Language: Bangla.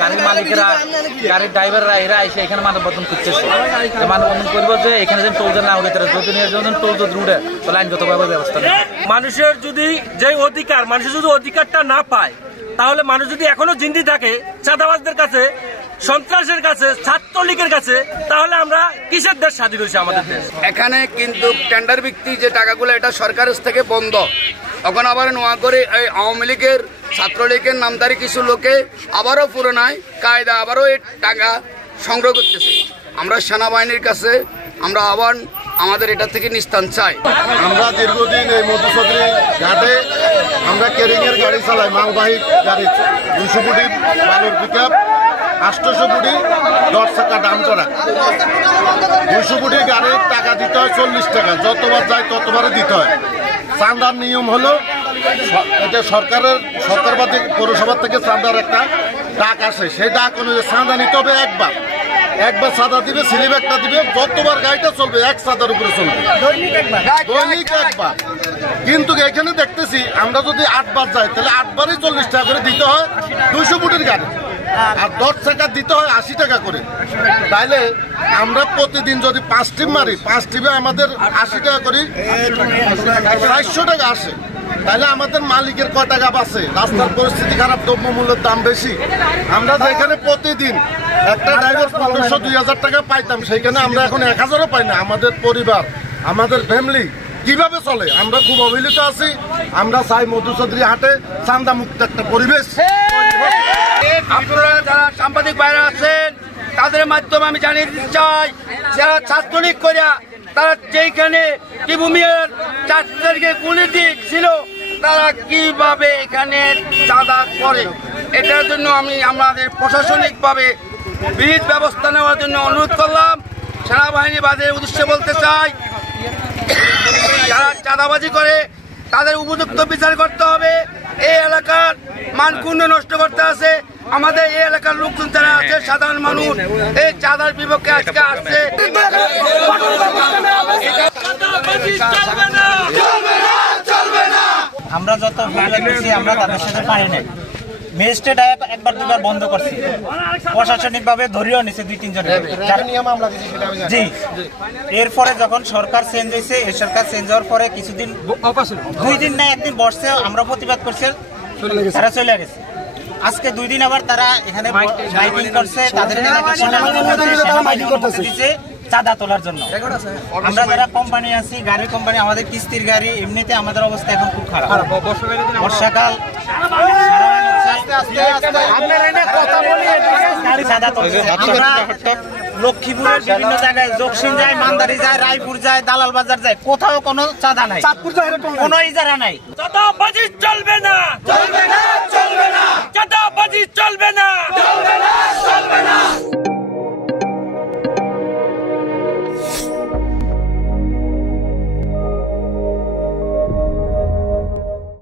গাড়ির মালিকেরা গাড়ির ড্রাইভাররা এরা এসে এখানে মানববন্ধন করতেছে, মানববন্ধন করবো যে এখানে যেন টোল না উঠে যদি নিয়ে যেন টোল রুটে তাহলে আইনগতভাবে ব্যবস্থা নেই। মানুষের যদি যে অধিকার, মানুষের যদি অধিকারটা না পায়, তাহলে মানুষ যদি এখনো জিন্দি থাকে চাঁদাবাজদের কাছে, সন্ত্রাসের কাছে, ছাত্রলীগের কাছে, তাহলে আমরা কিসের দেশ স্বাধীন হয়েছে আমাদের দেশ? এখানে কিন্তু টেন্ডার ভিত্তিক যে টাকাগুলো এটা সরকারের থেকে বন্ধ। এখন আবার নোয়া করে এই আওয়ামী লীগের, ছাত্রলীগের নামধারী কিছু লোকে আবারও পুরোনায় কায়দা আবারও এই টাকা সংগ্রহ করতেছে। আমরা সেনাবাহিনীর কাছে আমরা আবার আমাদের এটা থেকে নিস্তার চাই। আমরা দীর্ঘদিন এই মধুচৌধুরী ঘাটে আমরা ক্যারিংয়ের গাড়ি চালাই, মালবাহী গাড়ি 200 ফুটি বালুর পিকআপ, 800 ফুটি 10 চাকা দাম চড়া। 200 ফুটি গাড়ির টাকা দিতে হয় 40 টাকা, যতবার যায় ততবারই দিতে হয়। চাঁদার নিয়ম হলো এটা সরকার পৌরসভা থেকে চাঁদার একটা ডাক আসে, সেই ডাক অনুযায়ী চাঁদা নিতে হবে একবার চাঁদা দিবে, স্লিপ একটা দিবে, যতবার গাড়িটা চলবে এক চাঁদার উপরে চলবে, দৈনিক একবার। কিন্তু এখানে দেখতেছি আমরা যদি 8 বার যাই তাহলে 8 বারই 40 টাকা করে দিতে হয় 200 ফুটের গাড়ি, আর 10 টাকা দিতে হয় 80 টাকা করে। তাইলে আমরা প্রতিদিন যদি 5 টিপ মারি, 5 টিপে আমাদের 80 টাকা করি, 400 টাকা আসে। তাহলে আমাদের মালিকের কয় টাকা বাঁচে? রাস্তার পরিস্থিতি খারাপ, দ্রব্যমূল্যের দাম বেশি। আমরা যেখানে প্রতিদিন একটা ড্রাইভার 1500-2000 টাকা পাইতাম, সেইখানে আমরা এখন 1000ও পাই না। আমাদের পরিবার, আমাদের ফ্যামিলি কিভাবে চলে? আমরা খুব অবহেলিত আছি। আমরা চাই মধুচৌধুরী হাটে চাঁদা মুক্ত একটা পরিবেশ। আপনারা যারা সাংবাদিক ভাইরা আছেন তাদের মাধ্যমে আমি জানিয়ে দিতে চাই, যারা ছাত্রলীগ করিয়া তারা যেখানে টিভুমিয়ার 4 তারিখে গুলি দিয়েছিল, তারা কিভাবে এখানে চাঁদা করে, এটার জন্য আমি আমাদের প্রশাসনিকভাবে বিহিত ব্যবস্থা নেওয়ার জন্য অনুরোধ করলাম। সেনাবাহিনী বাদের উদ্দেশ্যে বলতে চাই, যারা চাঁদাবাজি করে তাদের উপযুক্ত বিচার করতে হবে। এই এলাকার মানকুণ্ড নষ্ট করতে আছে। আমাদের এই এলাকার লোকজন যারা আছে, সাধারণ মানুষ এই চাঁদার বিপক্ষে আজকে আসছে। আমরা যত আমরা তাদের সাথে পারি নাই। ম্যাজিস্ট্রেট একবার দুবার বন্ধ করছি, প্রশাসনিক ভাবে ধরিয়েও নিছে 2-3 জন। জি, এরপরে যখন সরকার চেঞ্জ হয়েছে, এই সরকার চেঞ্জ হওয়ার পরে কিছুদিন 2 দিন না 1 দিন বসছে, আমরা প্রতিবাদ করছি, তারা চলে গেছে। আজকে 2 দিন আবার তারা এখানে মাইকিং করছে, তাদের চাঁদা তোলার জন্য। আমরা যারা কোম্পানি আছি, গাড়ির কোম্পানি, আমাদের কিস্তির গাড়ি, এমনিতে আমাদের অবস্থা এখন খুব খারাপ। বর্ষাকাল লক্ষ্মীপুরের বিভিন্ন জায়গায় জকসিন যায়, মান্দারি যায়, রায়পুর যায়, দালাল বাজার যায়, কোথাও কোনো চাঁদা নাই, কোনো ইজারা নাই। চাঁদাবাজি চলবে না।